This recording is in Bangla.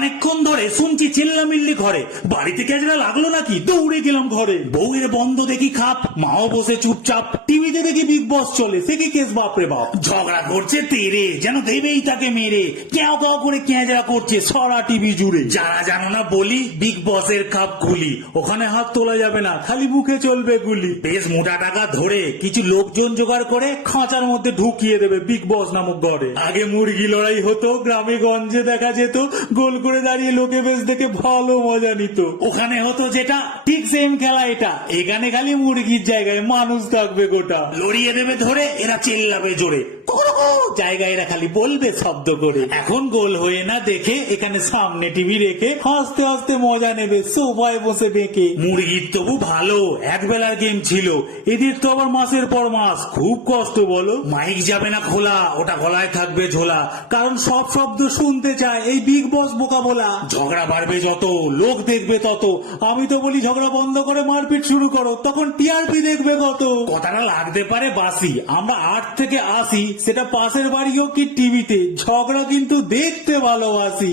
অনেকক্ষণ ধরে শুনছি চিল্লামিল্লি ঘরে, বাড়িতে ক্যাজরা লাগলো নাকি, দৌড়ে গেলাম ঘরে। বউয়ের বন্ধ দেখি খাপ, মাও বসে চুপচাপ, টিভিতে দেখি বিগ বস চলে, সে কি কেস বাপরে বাপ। ঝগড়া করছে তেরে, যেন দেবেই তাকে মেরে, কেউ কেউ করে ক্যাজরা করছে সারা টিভি জুড়ে। যারা জানো না বলি, বিগ বসের খাপ খুলি, ওখানে হাত তোলা যাবে না, খালি মুখে চলবে গুলি। বেশ মোটা টাকা ধরে কিছু লোকজন জোগাড় করে খাঁচার মধ্যে ঢুকিয়ে দেবে বিগ বস নামক ঘরে। আগে মুরগি লড়াই হতো, গ্রামে গঞ্জে দেখা যেত, গোল করে দাঁড়িয়ে লোকে বেশ দেখে ভালো মজা নিত। ওখানে হতো যেটা, ঠিক সেম খেলা এটা, এখানে খালি মুরগির জায়গায় মানুষ থাকবে গোটা। লড়িয়ে দেবে ধরে, এরা চেল্লাবে জোরে, জায়গায় এরা খালি বলবে শব্দ করে। এখন গোল হয়ে না দেখে, এখানে সামনে টিভি রেখে হাসতে হাসতে মজা নেবে সোফায় বসে বেঁকে। মুরগির তবু ভালো, এক বেলার গেম ছিল, এদের তো আবার মাসের পর মাস, খুব কষ্ট বলো। মাইক যাবে না খোলা, ওটা গলায় থাকবে ঝোলা, কারণ সব শব্দ শুনতে চায় এই বিগ বস বোকা বলা। ঝগড়া বাড়বে যত, লোক দেখবে তত, আমি তো বলি ঝগড়া বন্ধ করে মারপিট শুরু করো, তখন টিআরপি দেখবে কত। কথাটা লাগতে পারে বাসি, আমরা 8 থেকে 80, সেটা পাশের বাড়ি হোক কি টিভিতে, ঝগড়া কিন্তু দেখতে ভালোবাসি।